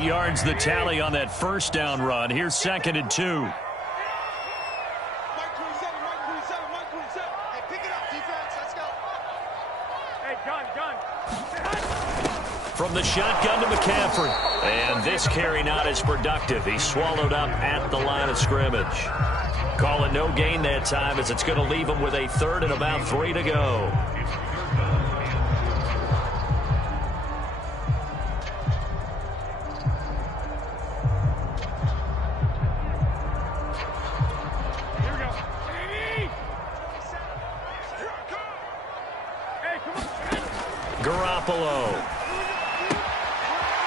8 yards the tally on that first down run. Here's 2nd and 2. From the shotgun to McCaffrey. And this carry not as productive. He's swallowed up at the line of scrimmage. Call it no gain that time as it's going to leave him with a 3rd and about 3 to go. Garoppolo.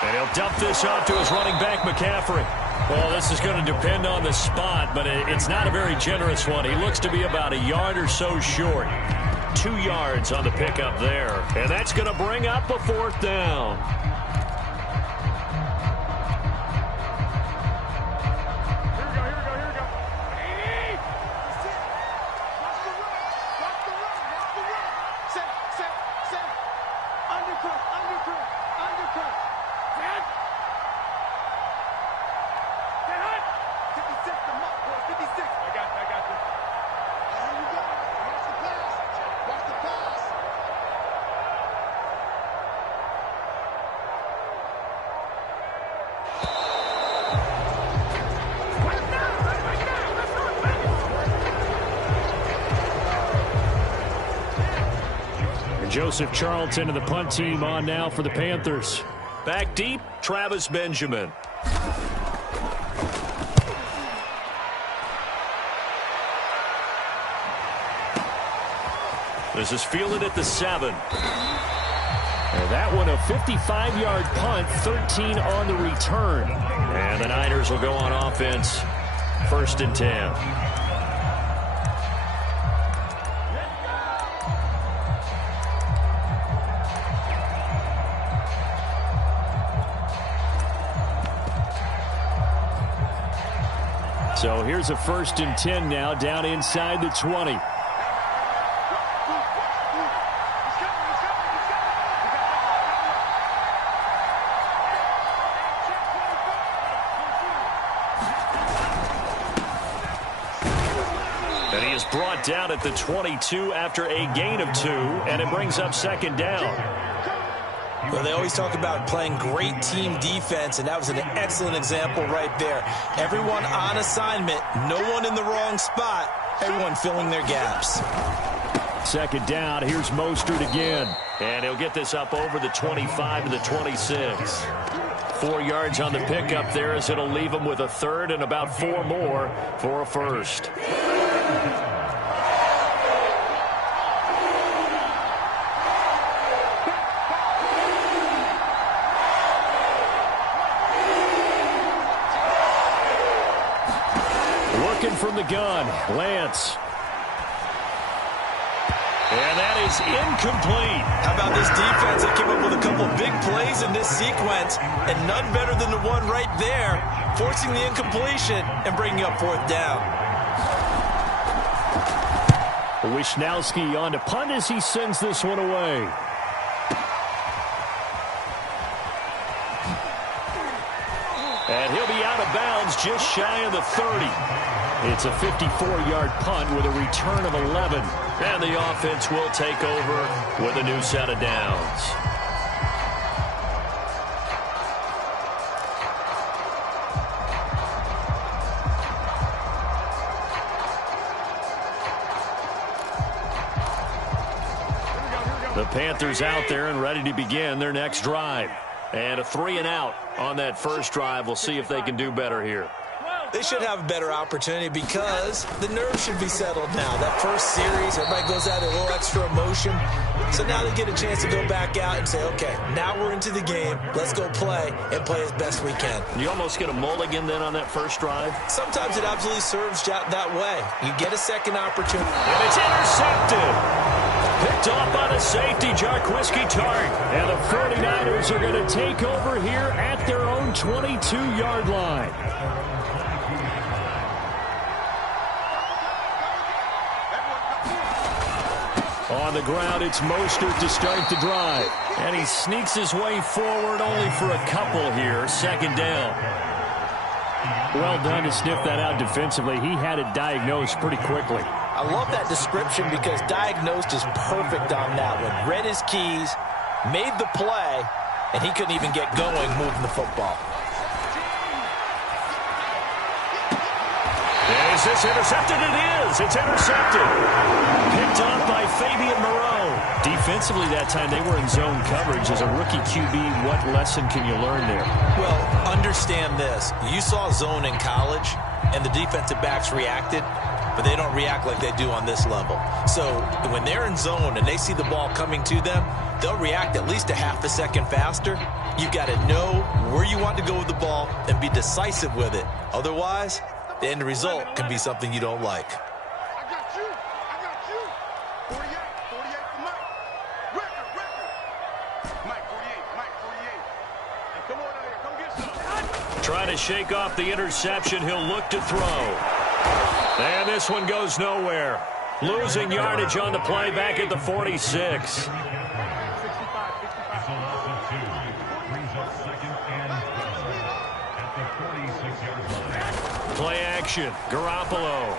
And he'll dump this off to his running back, McCaffrey. Well, this is going to depend on the spot, but it's not a very generous one. He looks to be about a yard or so short. 2 yards on the pickup there. And that's going to bring up a 4th down. Joseph Charlton and the punt team on now for the Panthers. Back deep, Travis Benjamin. This is fielded at the 7. And that one a 55-yard punt, 13 on the return. And the Niners will go on offense, 1st and 10. So here's a 1st and 10 now, down inside the 20. And he is brought down at the 22 after a gain of 2, and it brings up 2nd down. Well, they always talk about playing great team defense, and that was an excellent example right there. Everyone on assignment, no one in the wrong spot, everyone filling their gaps. 2nd down, here's Mostert again. And he'll get this up over the 25 to the 26. 4 yards on the pickup there as it'll leave him with a 3rd and about 4 more for a 1st. From the gun, Lance. And that is incomplete. How about this defense that came up with a couple big plays in this sequence, and none better than the one right there, forcing the incompletion and bringing up 4th down. Wisnowski on to punt as he sends this one away. And he'll be out of bounds just shy of the 30. It's a 54-yard punt with a return of 11. And the offense will take over with a new set of downs. The Panthers out there and ready to begin their next drive. And a 3 and out on that first drive. We'll see if they can do better here. They should have a better opportunity because the nerves should be settled now. That first series, everybody goes out a little extra emotion. So now they get a chance to go back out and say, okay, now we're into the game. Let's go play and play as best we can. You almost get a mulligan then on that first drive? Sometimes it absolutely serves that way. You get a second opportunity. And it's intercepted. Picked off by the safety, Jarquiski Tart. And the 49ers are going to take over here at their own 22-yard line. On the ground, it's Mostert to start the drive. And he sneaks his way forward only for a couple here. Second down. Well done to sniff that out defensively. He had it diagnosed pretty quickly. I love that description because diagnosed is perfect on that one. Read his keys, made the play, and he couldn't even get going moving the football. Is this intercepted? It is. It's intercepted. Picked up by Fabian Moreau. Defensively that time, they were in zone coverage. As a rookie QB, what lesson can you learn there? Well, understand this. You saw zone in college, and the defensive backs reacted, but they don't react like they do on this level. So when they're in zone and they see the ball coming to them, they'll react at least a half a second faster. You've got to know where you want to go with the ball and be decisive with it. Otherwise, the end result can be something you don't like. I got you. 48 for Mike. Record. Mike 48. Hey, come on out here. Come get some. Trying to shake off the interception. He'll look to throw. And this one goes nowhere. Losing yardage on the play back at the 46. Play action. Garoppolo.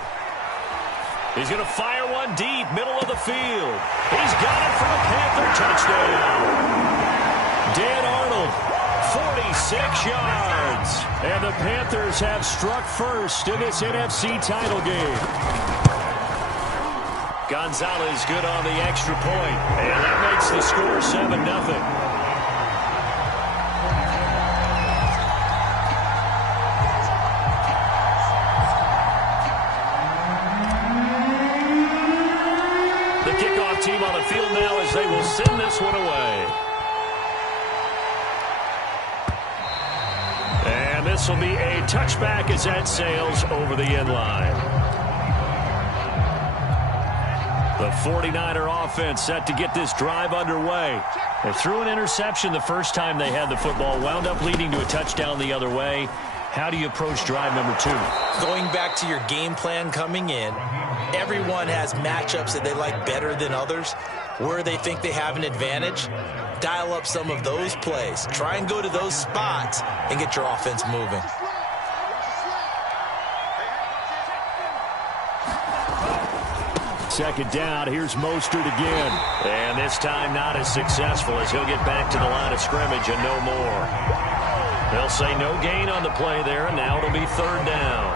He's going to fire one deep, middle of the field. He's got it for the Panther touchdown. Dan Arnold, 46 yards. And the Panthers have struck first in this NFC title game. Gonzalez good on the extra point. And that makes the score 7-0. Team on the field now as they will send this one away. And this will be a touchback as that sails over the end line. The 49er offense set to get this drive underway. They threw an interception the first time they had the football, wound up leading to a touchdown the other way. How do you approach drive number 2? Going back to your game plan coming in, everyone has matchups that they like better than others. Where they think they have an advantage, dial up some of those plays. Try and go to those spots and get your offense moving. Second down, here's Mostert again. And this time not as successful as he'll get back to the line of scrimmage and no more. They'll say no gain on the play there, and now it'll be third down.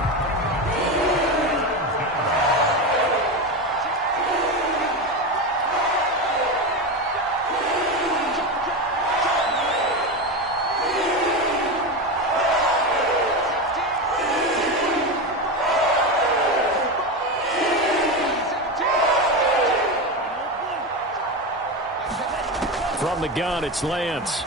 From the gun, it's Lance.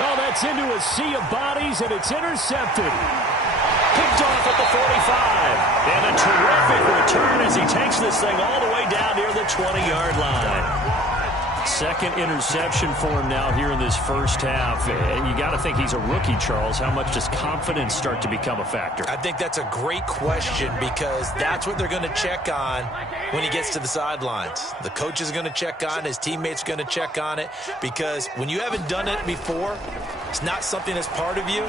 Oh, that's into a sea of bodies, and it's intercepted. Picked off at the 45. And a terrific return as he takes this thing all the way down near the 20-yard line. Second interception for him now here in this first half. And you got to think he's a rookie, Charles. How much does confidence start to become a factor? I think that's a great question because that's what they're going to check on when he gets to the sidelines. The coach is going to check on, his teammates are going to check on it, because when you haven't done it before, it's not something that's part of you.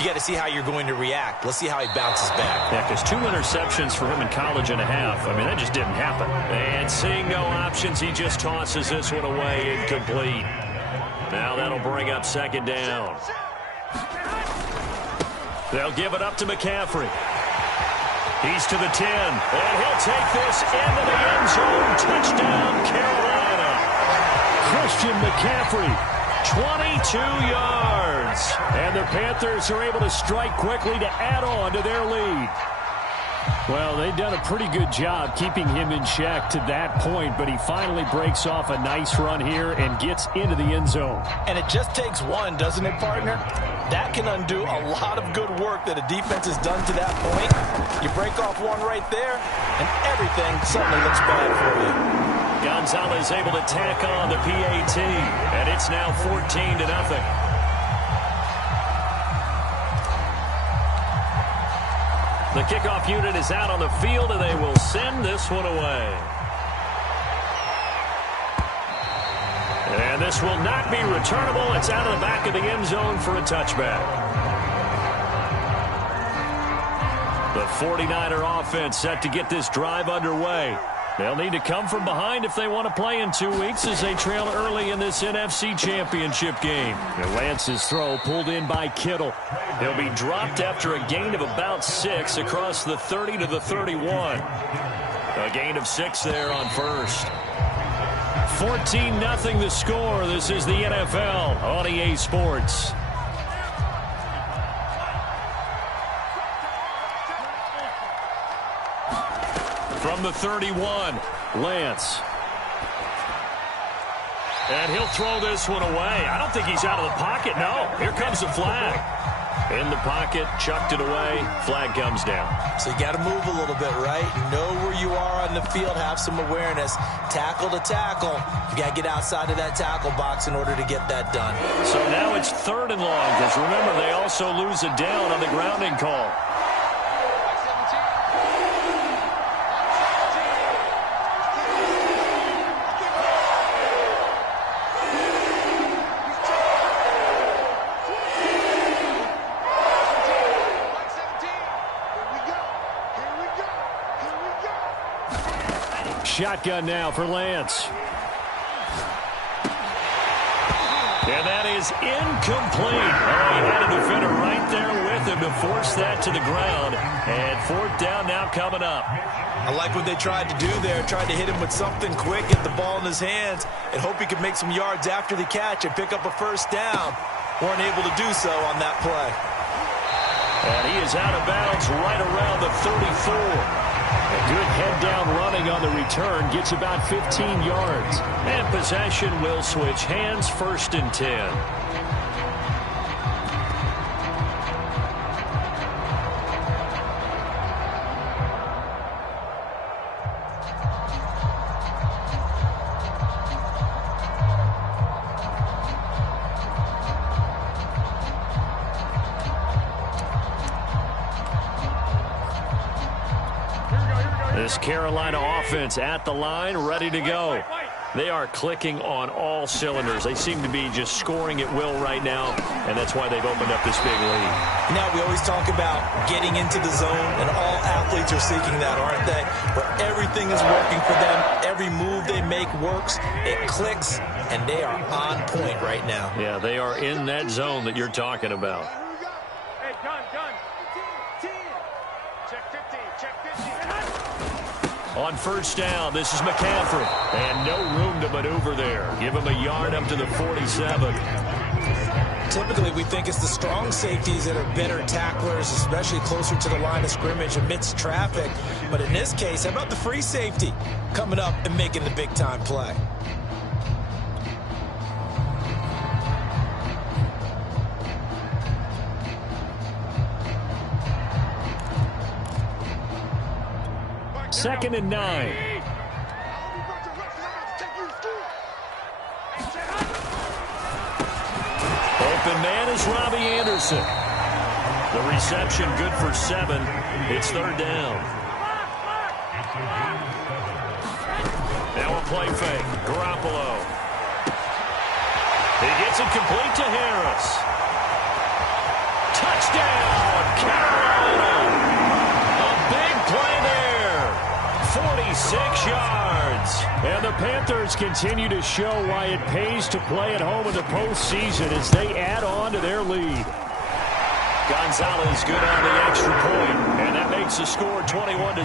You got to see how you're going to react. Let's see how he bounces back. Yeah, because 2 interceptions for him in college and a half. I mean, that just didn't happen. And seeing no options, he just tosses this one away incomplete. Now that'll bring up second down. They'll give it up to McCaffrey. He's to the 10, and he'll take this into the end zone. Touchdown, Carolina. Christian McCaffrey, 22 yards. And the Panthers are able to strike quickly to add on to their lead. Well, they've done a pretty good job keeping him in check to that point, but he finally breaks off a nice run here and gets into the end zone. And it just takes one, doesn't it, partner? That can undo a lot of good work that a defense has done to that point. You break off one right there, and everything suddenly looks bad for you. Gonzalez able to tack on the PAT, and it's now 14-0. The kickoff unit is out on the field, and they will send this one away. And this will not be returnable. It's out of the back of the end zone for a touchback. The 49er offense set to get this drive underway. They'll need to come from behind if they want to play in 2 weeks as they trail early in this NFC Championship game. And Lance's throw pulled in by Kittle. He'll be dropped after a gain of about 6 across the 30 to the 31. A gain of 6 there on first. 14-0 the score. This is the NFL on EA Sports. From the 31, Lance. And he'll throw this one away. I don't think he's out of the pocket. No, here comes the flag. In the pocket, chucked it away. Flag comes down. So you got to move a little bit, right? Know where you are on the field. Have some awareness. Tackle to tackle. You got to get outside of that tackle box in order to get that done. So now it's 3rd and long, because remember, they also lose a down on the grounding call. Shotgun now for Lance. And that is incomplete. Oh, he had a defender right there with him to force that to the ground. And 4th down now coming up. I like what they tried to do there. Tried to hit him with something quick, get the ball in his hands, and hope he could make some yards after the catch and pick up a 1st down. Weren't able to do so on that play. And he is out of bounds right around the 34. A good head-down running on the return. Gets about 15 yards. And possession will switch hands. 1st and 10. This Carolina offense at the line, ready to go. They are clicking on all cylinders. They seem to be just scoring at will right now, and that's why they've opened up this big lead. Now, we always talk about getting into the zone, and all athletes are seeking that, aren't they? Where everything is working for them. Every move they make works. It clicks, and they are on point right now. Yeah, they are in that zone that you're talking about. Hey, gun. 10. Check 15. Check 15. On 1st down, this is McCaffrey. And no room to maneuver there. Give him a yard up to the 47. Typically, we think it's the strong safeties that are better tacklers, especially closer to the line of scrimmage amidst traffic. But in this case, how about the free safety coming up and making the big-time play? Second and 9. Open man is Robbie Anderson. The reception good for 7. It's 3rd down. Now a play fake. Garoppolo. He gets it complete to Harris. Touchdown, Carolina. A big play there. 46 yards. And the Panthers continue to show why it pays to play at home in the postseason as they add on to their lead. Gonzalez good on the extra point, and that makes the score 21-0.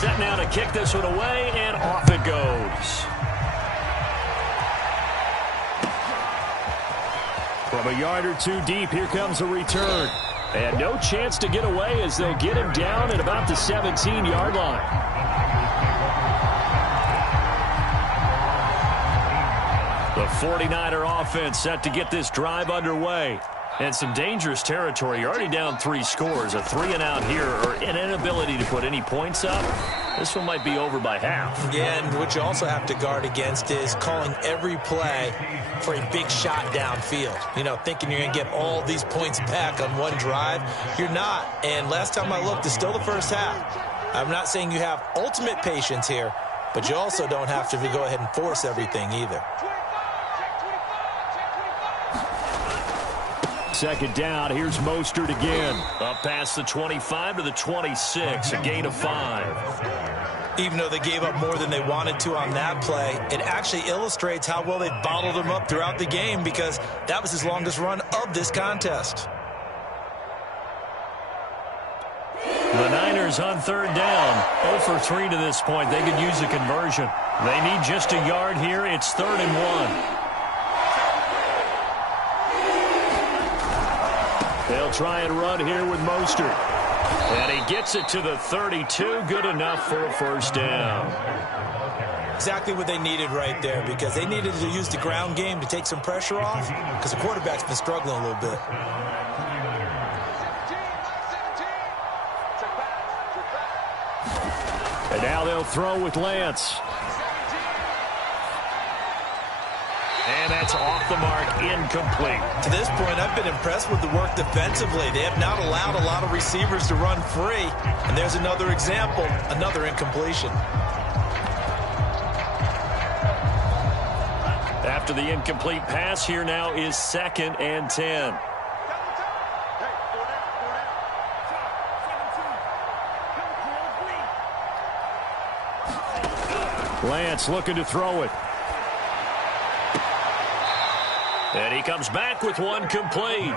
Set now to kick this one away, and off it goes. From a yard or two deep, here comes a return. And no chance to get away as they'll get him down at about the 17-yard line. The 49er offense set to get this drive underway. And some dangerous territory. You're already down 3 scores. A 3-and-out here or an inability to put any points up. This one might be over by half. Yeah, and what you also have to guard against is calling every play for a big shot downfield. You know, thinking you're going to get all these points back on one drive. You're not. And last time I looked, it's still the first half. I'm not saying you have ultimate patience here, but you also don't have to go ahead and force everything either. Second down, here's Mostert again. Up past the 25 to the 26, a gain of 5. Even though they gave up more than they wanted to on that play, it actually illustrates how well they bottled them up throughout the game, because that was his longest run of this contest. The Niners on third down, 0 for 3 to this point. They could use a conversion. They need just a yard here. It's 3rd and 1. They'll try and run here with Mostert. And he gets it to the 32. Good enough for a first down. Exactly what they needed right there, because they needed to use the ground game to take some pressure off, because the quarterback's been struggling a little bit. And now they'll throw with Lance. And that's off the mark, incomplete. To this point, I've been impressed with the work defensively. They have not allowed a lot of receivers to run free. And there's another example, another incompletion. After the incomplete pass, here now is 2nd and 10. Lance looking to throw it. And he comes back with one complete.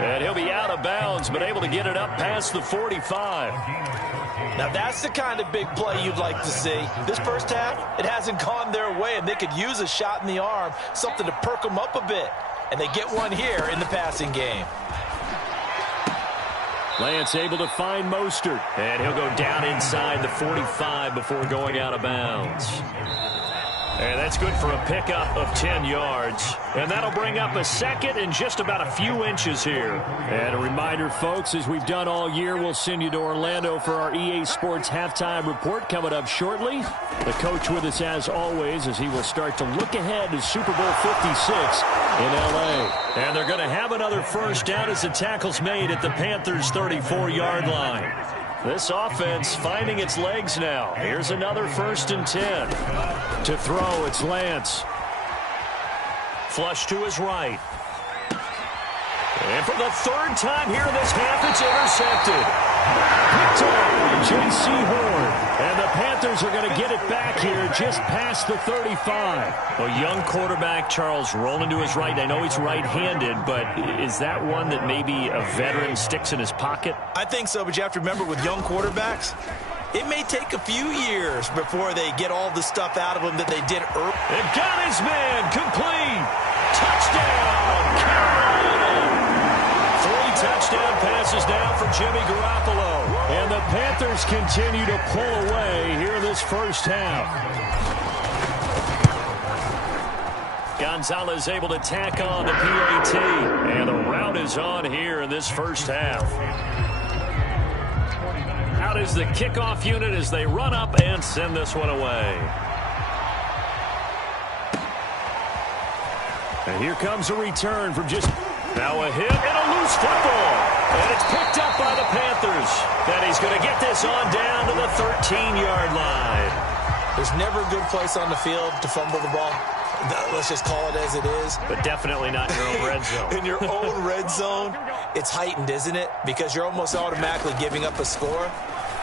And he'll be out of bounds, but able to get it up past the 45. Now that's the kind of big play you'd like to see. This first half, it hasn't gone their way, and they could use a shot in the arm, something to perk them up a bit. And they get one here in the passing game. Lance able to find Mostert. And he'll go down inside the 45 before going out of bounds. And that's good for a pickup of 10 yards. And that'll bring up a second and just about a few inches here. And a reminder, folks, as we've done all year, we'll send you to Orlando for our EA Sports Halftime Report coming up shortly. The coach with us as always as he will start to look ahead to Super Bowl 56 in L.A. And they're going to have another first down as the tackle's made at the Panthers' 34-yard line. This offense finding its legs now. Here's another 1st and 10. To throw, it's Lance. Flush to his right. And for the 3rd time here in this half, it's intercepted. Picked off J.C. Horn. And the Panthers are going to get it back here just past the 35. A young quarterback, Charles, rolling to his right. I know he's right-handed, but is that one that maybe a veteran sticks in his pocket? I think so, but you have to remember with young quarterbacks, it may take a few years before they get all the stuff out of them that they did early. They've got his man complete. Touchdown, Carolina. 3 touchdown passes now for Jimmy Garoppolo. And the Panthers continue to pull away here in this first half. Gonzalez able to tack on the PAT. And the route is on here in this first half. Out is the kickoff unit as they run up and send this one away. And here comes a return from just now a hit and a loose football. And it's picked up by the Panthers. That he's going to get this on down to the 13-yard line. There's never a good place on the field to fumble the ball. Let's just call it as it is. But definitely not in your own red zone. In your own red zone, it's heightened, isn't it? Because you're almost automatically giving up a score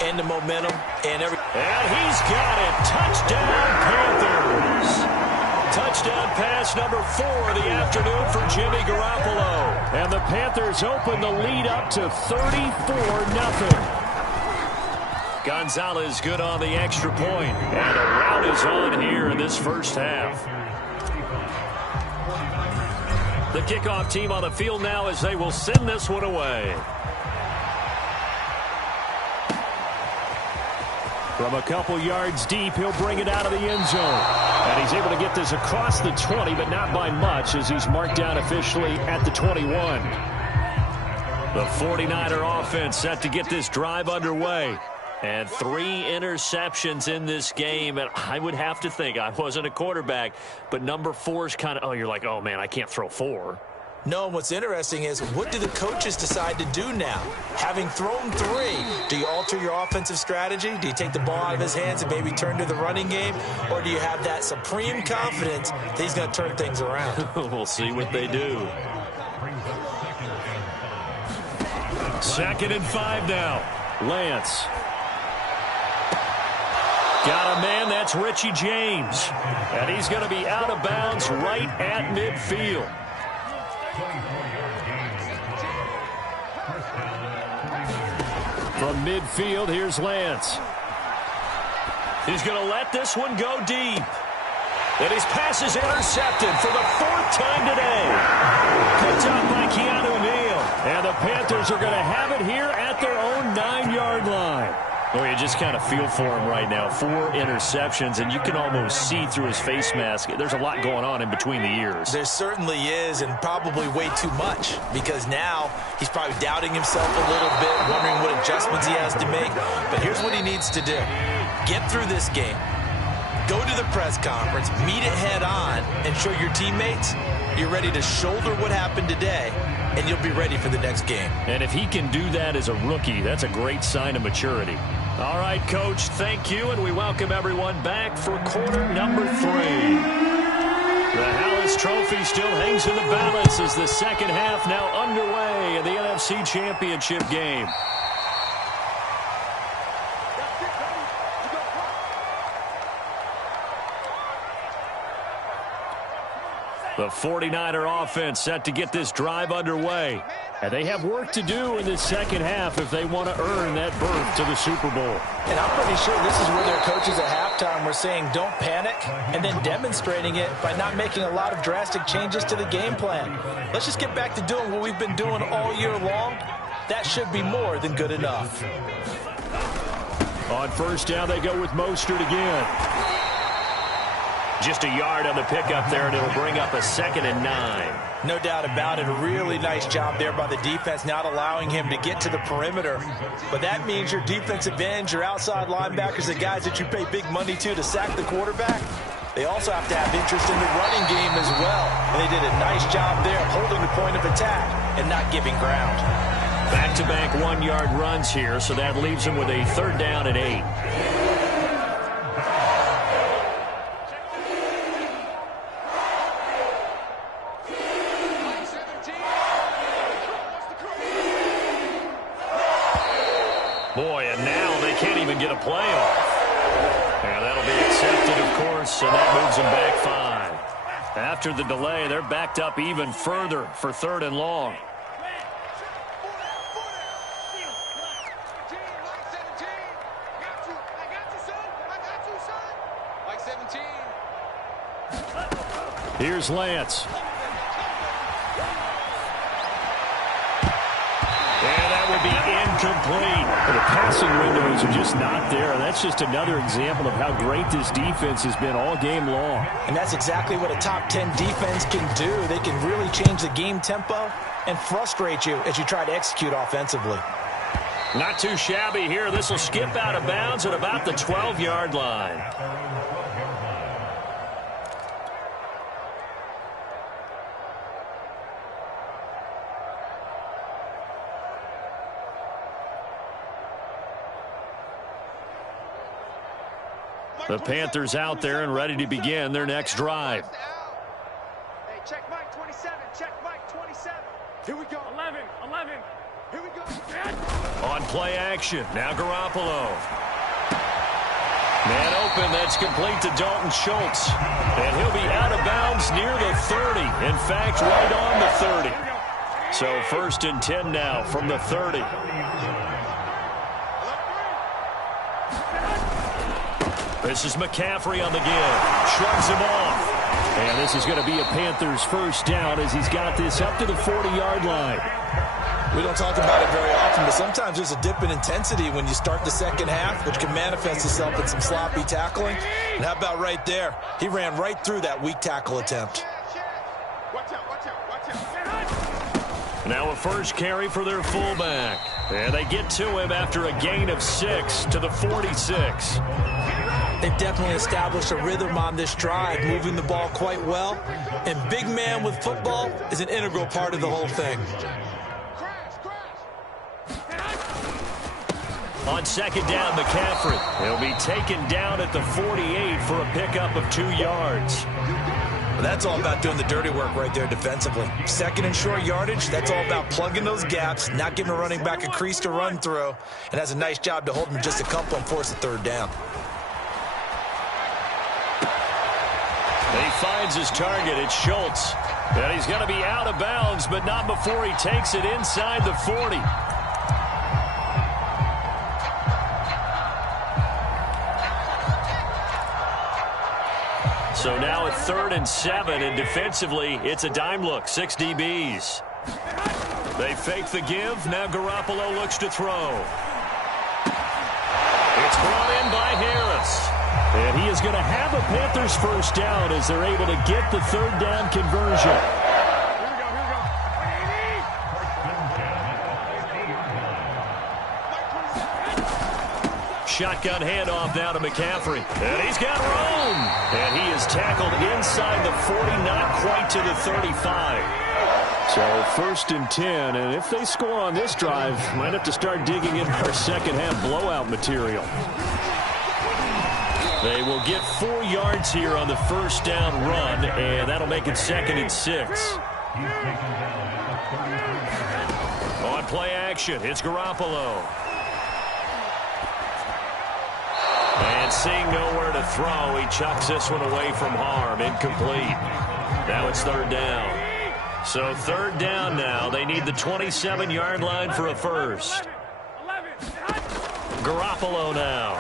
and the momentum and everything. And he's got it. Touchdown, Panthers. Touchdown pass number 4 of the afternoon for Jimmy Garoppolo. And the Panthers open the lead up to 34-0. Gonzalez good on the extra point. And the route is on here in this first half. The kickoff team on the field now as they will send this one away. From a couple yards deep, he'll bring it out of the end zone. And he's able to get this across the 20, but not by much as he's marked down officially at the 21. The 49er offense set to get this drive underway. And 3 interceptions in this game. And I would have to think, I wasn't a quarterback, but number 4 is kind of, oh, you're like, oh, man, I can't throw 4. No, what's interesting is what do the coaches decide to do now? Having thrown 3, do you alter your offensive strategy? Do you take the ball out of his hands and maybe turn to the running game? Or do you have that supreme confidence that he's going to turn things around? We'll see what they do. 2nd and 5 now. Lance. Got a man, that's Richie James. And he's going to be out of bounds right at midfield. From midfield, here's Lance. He's going to let this one go deep. And his pass is intercepted for the 4th time today. Picked up by Keanu Neal. And the Panthers are going to have it here at their own 9-yard line. Well, you just kind of feel for him right now. 4 interceptions, and you can almost see through his face mask. There's a lot going on in between the ears. There certainly is, and probably way too much, because now he's probably doubting himself a little bit, wondering what adjustments he has to make. But here's what he needs to do. Get through this game. Go to the press conference, meet it head on, and show your teammates you're ready to shoulder what happened today, and you'll be ready for the next game. And if he can do that as a rookie, that's a great sign of maturity. All right, Coach, thank you, and we welcome everyone back for quarter number 3. The Hallis Trophy still hangs in the balance as the second half now underway in the NFC Championship game. The 49er offense set to get this drive underway. And they have work to do in this second half if they want to earn that berth to the Super Bowl. And I'm pretty sure this is where their coaches at halftime were saying don't panic, and then demonstrating it by not making a lot of drastic changes to the game plan. Let's just get back to doing what we've been doing all year long. That should be more than good enough. On first down, they go with Mostert again. Just a yard on the pickup there, and it'll bring up a 2nd and 9. No doubt about it. A really nice job there by the defense, not allowing him to get to the perimeter. But that means your defensive ends, your outside linebackers, the guys that you pay big money to sack the quarterback, they also have to have interest in the running game as well. And they did a nice job there of holding the point of attack and not giving ground. Back-to-back 1-yard runs here, so that leaves them with a 3rd down and 8. Boy, and now they can't even get a play off. And that'll be accepted, of course, and that moves them back 5. After the delay, they're backed up even further for 3rd and long. Here's Lance. Be incomplete. The passing windows are just not there. That's just another example of how great this defense has been all game long. And that's exactly what a top 10 defense can do. They can really change the game tempo and frustrate you as you try to execute offensively. Not too shabby here. This will skip out of bounds at about the 12-yard line. The Panthers out there and ready to begin their next drive. Hey, check Mike 27. Check Mike 27. Here we go. 11. Here we go. On play action. Now Garoppolo. Man open. That's complete to Dalton Schultz. And he'll be out of bounds near the 30. In fact, right on the 30. So 1st and 10 now from the 30. This is McCaffrey on the give. Shrugs him off. And this is going to be a Panthers 1st down as he's got this up to the 40-yard line. We don't talk about it very often, but sometimes there's a dip in intensity when you start the second half, which can manifest itself in some sloppy tackling. And how about right there? He ran right through that weak tackle attempt. Watch out. Now a first carry for their fullback. And they get to him after a gain of 6 to the 46. They've definitely established a rhythm on this drive, moving the ball quite well. And big man with football is an integral part of the whole thing. On second down, McCaffrey. He'll be taken down at the 48 for a pickup of 2 yards. That's all about doing the dirty work right there defensively. Second and short yardage, that's all about plugging those gaps, not giving a running back a crease to run through, and has a nice job to hold him just a couple and force a third down. He finds his target. It's Schultz. And he's going to be out of bounds, but not before he takes it inside the 40. So now it's 3rd and 7, and defensively, it's a dime look, 6 DBs. They fake the give. Now Garoppolo looks to throw. It's brought in by Harris. And he is going to have a Panthers first down as they're able to get the 3rd down conversion. Shotgun handoff now to McCaffrey. And he's got room. And he is tackled inside the 40, not quite to the 35. So 1st and 10, and if they score on this drive, might have to start digging in our second half blowout material. They will get 4 yards here on the first down run, and that'll make it 2nd and 6. On play action, it's Garoppolo. And seeing nowhere to throw, he chucks this one away from harm. Incomplete. Now it's 3rd down. So 3rd down now. They need the 27-yard line for a first. Garoppolo now.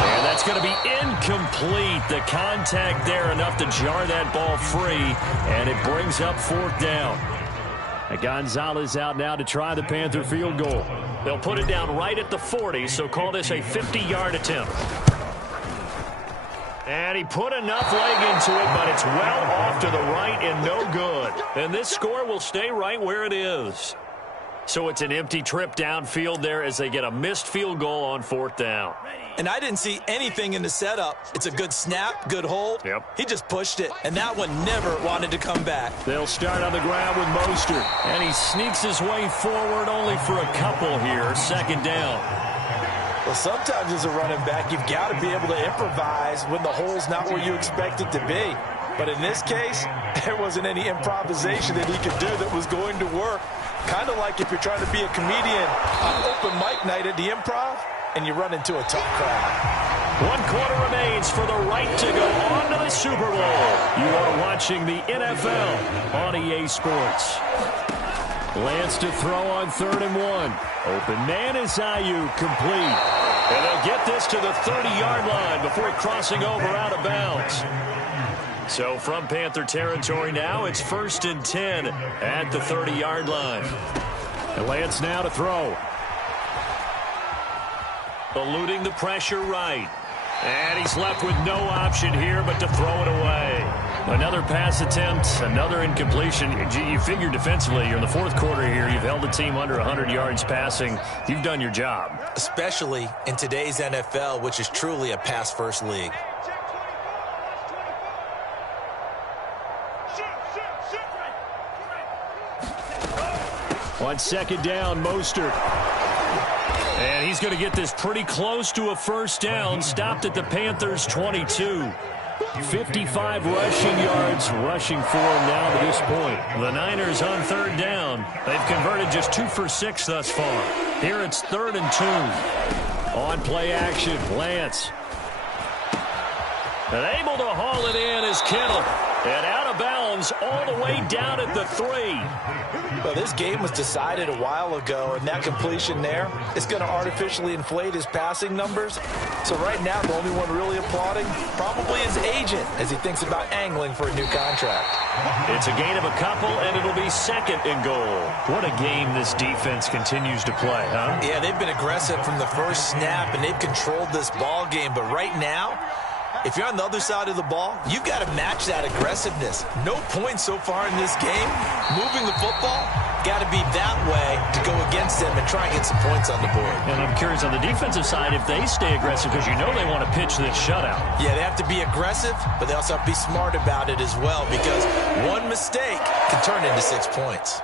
And that's going to be incomplete. The contact there enough to jar that ball free, and it brings up 4th down. Gonzalez out now to try the Panther field goal. They'll put it down right at the 40, so call this a 50-yard attempt. And he put enough leg into it, but it's well off to the right and no good. And this score will stay right where it is. So it's an empty trip downfield there as they get a missed field goal on 4th down. And I didn't see anything in the setup. It's a good snap, good hold. Yep. He just pushed it, and that one never wanted to come back. They'll start on the ground with Mostert. And he sneaks his way forward only for a couple here. 2nd down. Well, sometimes as a running back, you've got to be able to improvise when the hole's not where you expect it to be. But in this case, there wasn't any improvisation that he could do that was going to work. Kind of like if you're trying to be a comedian on open mic night at the Improv, and you run into a tough crowd. 1 quarter remains for the right to go on to the Super Bowl. You are watching the NFL on EA Sports. Lance to throw on 3rd and 1. Open man is Ayuk, complete. And they'll get this to the 30-yard line before crossing over out of bounds. So from Panther territory now, it's 1st and 10 at the 30-yard line. And Lance now to throw. Eluding the pressure right. And he's left with no option here but to throw it away. Another pass attempt, another incompletion. You figure defensively, you're in the 4th quarter here. You've held the team under 100 yards passing. You've done your job. Especially in today's NFL, which is truly a pass-first league. On 2nd down, Mostert. And he's going to get this pretty close to a first down. Stopped at the Panthers' 22. 55 rushing yards, rushing for him now to this point. The Niners on 3rd down. They've converted just 2 for 6 thus far. Here it's 3rd and 2. On play action, Lance. And able to haul it in is Kittle. And out of bounds all the way down at the 3. Well, this game was decided a while ago, and that completion there is going to artificially inflate his passing numbers. So right now, the only one really applauding probably his agent as he thinks about angling for a new contract. It's a gain of a couple, and it'll be 2nd and goal. What a game this defense continues to play, huh? Yeah, they've been aggressive from the first snap, and they've controlled this ball game. But right now, If you're on the other side of the ball, you've got to match that aggressiveness. No points so far in this game. Moving the football, got to be that way to go against them and try and get some points on the board. And I'm curious on the defensive side if they stay aggressive, because you know they want to pitch this shutout. Yeah, they have to be aggressive, but they also have to be smart about it as well, because one mistake can turn into 6 points.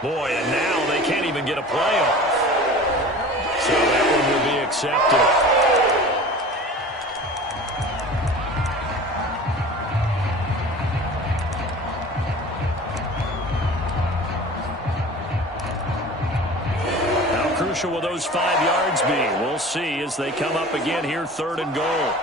Boy, and now they can't even get a playoff. So that one will be accepted. How crucial will those 5 yards be? We'll see as they come up again here, 3rd and goal.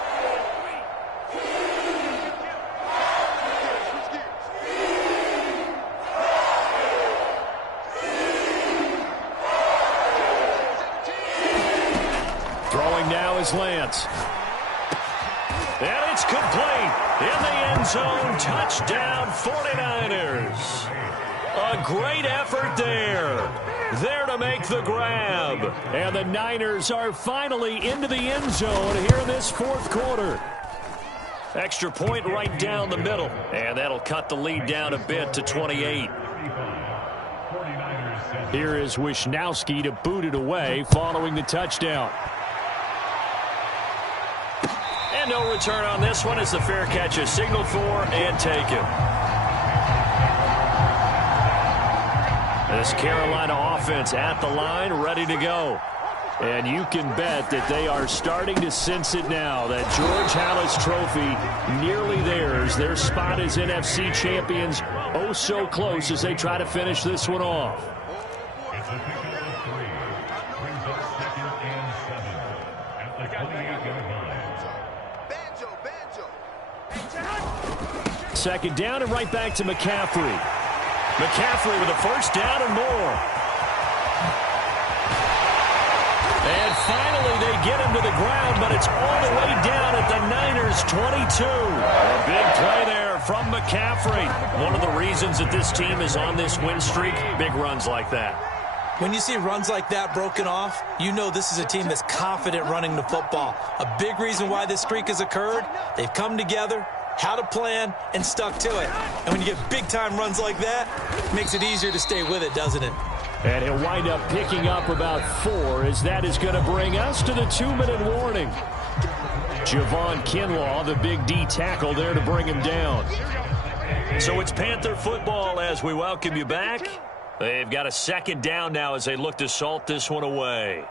Lance. And it's complete. In the end zone. Touchdown 49ers. A great effort there. There to make the grab. And the Niners are finally into the end zone here in this 4th quarter. Extra point right down the middle. And that'll cut the lead down a bit to 28. Here is Wisnowski to boot it away following the touchdown. And no return on this one as the fair catch is signaled for and taken. This Carolina offense at the line, ready to go. And you can bet that they are starting to sense it now. That George Halas trophy nearly theirs. Their spot as NFC champions, oh so close as they try to finish this one off. Second down and right back to McCaffrey. McCaffrey with a first down and more. And finally they get him to the ground, but it's all the way down at the Niners 22. A big play there from McCaffrey. One of the reasons that this team is on this win streak, big runs like that. When you see runs like that broken off, you know this is a team that's confident running the football. A big reason why this streak has occurred, they've come together, had a plan, and stuck to it. And when you get big-time runs like that, it makes it easier to stay with it, doesn't it? And he'll wind up picking up about 4, as that is going to bring us to the 2-minute warning. Javon Kinlaw, the big D tackle there to bring him down. So it's Panther football as we welcome you back. They've got a second down now as they look to salt this one away.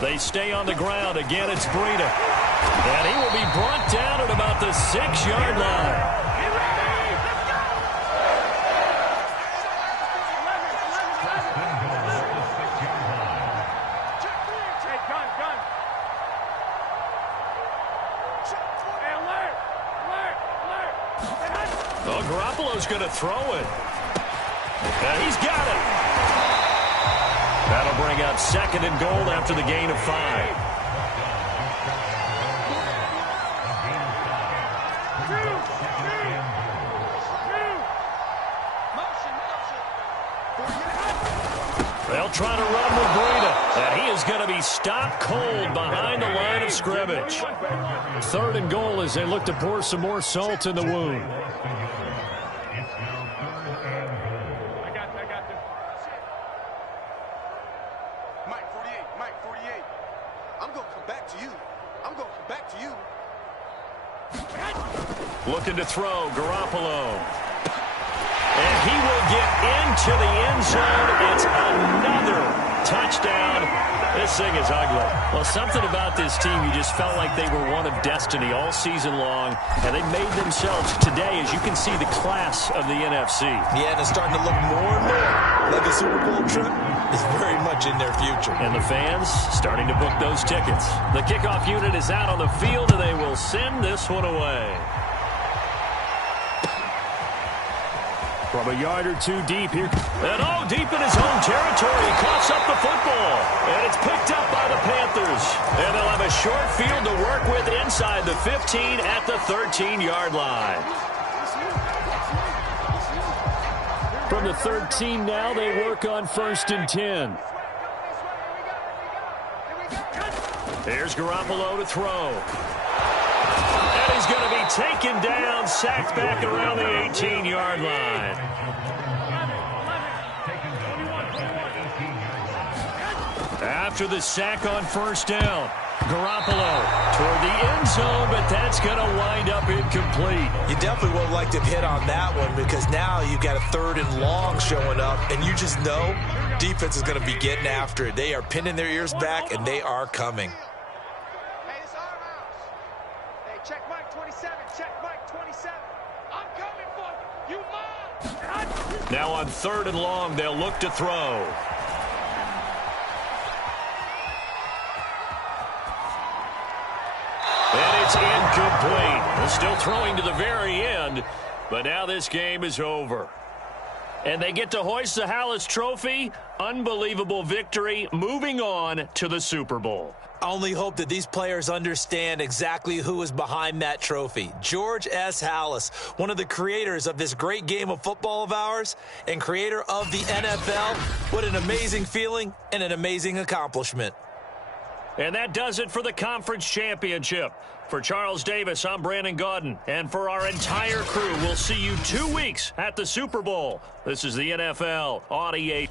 They stay on the ground. Again, it's Breida. And he will be brought down at about the 6-yard line. Oh, Garoppolo's going to throw it. And he's got it. That'll bring up 2nd and goal after the gain of 5. They'll try to run with Breida, and he is going to be stopped cold behind the line of scrimmage. 3rd and goal as they look to pour some more salt in the wound. Mike 48. I'm going to come back to you. I'm going to come back to you. Looking to throw, Garoppolo. And he will get into the end zone. It's another touchdown. This thing is ugly. Well, something about this team, you just felt like they were one of destiny all season long, and they made themselves today, as you can see, the class of the NFC. Yeah, and it's starting to look more and more like a Super Bowl trip is very much in their future. And the fans starting to book those tickets. The kickoff unit is out on the field, and they will send this one away. From a yard or two deep here. And deep in his own territory. He coughs up the football. And it's picked up by the Panthers. And they'll have a short field to work with inside the 15 at the 13-yard line. from the 13 now. They work on 1st and 10. Here's Garoppolo to throw. And he's going to be taken down, sacked back around the 18-yard line. After the sack on 1st down, Garoppolo toward the end zone, but that's going to wind up incomplete. You definitely would have liked to have hit on that one because now you've got a 3rd and long showing up, and you just know defense is going to be getting after it. They are pinning their ears back, and they are coming. Hey, it's our house. Hey, check Mike 27. Check Mike 27. I'm coming for you. You mine. Now on 3rd and long, they'll look to throw. And it's incomplete. They're still throwing to the very end, but now this game is over. And they get to hoist the Hallis Trophy. Unbelievable victory, moving on to the Super Bowl. I only hope that these players understand exactly who is behind that trophy. George S. Hallis, one of the creators of this great game of football of ours and creator of the NFL. What an amazing feeling and an amazing accomplishment. And that does it for the conference championship. For Charles Davis, I'm Brandon Gaudin. And for our entire crew, we'll see you 2 weeks at the Super Bowl. This is the NFL on EA.